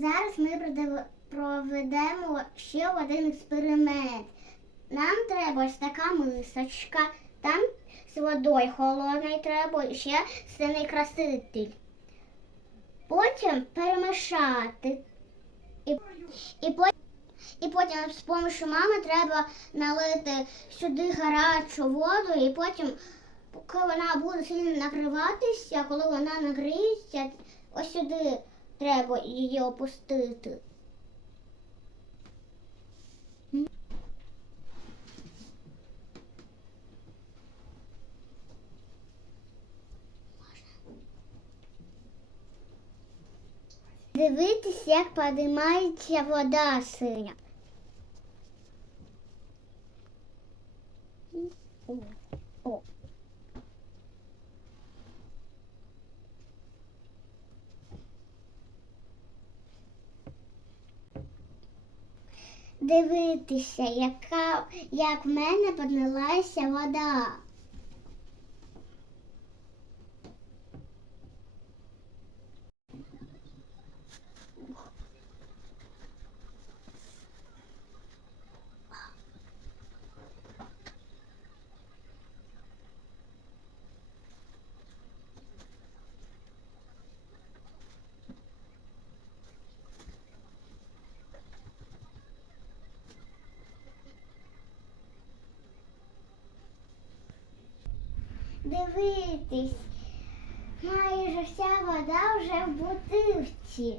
Зараз ми проведемо ще один експеримент. Нам треба ось така мисочка, там з водою холодною треба ще сильний краситель. Потім перемішати. І, і, потім, і потім з допомогою мами треба налити сюди гарячу воду, і потім, поки вона буде сильно накриватися, коли вона нагріється, ось сюди треба її опустити. Дивитись, як підіймається вода синя. О, о. Дивитися, яка, як в мене поднялася вода. Дивитись, майже вся вода вже в бутилці.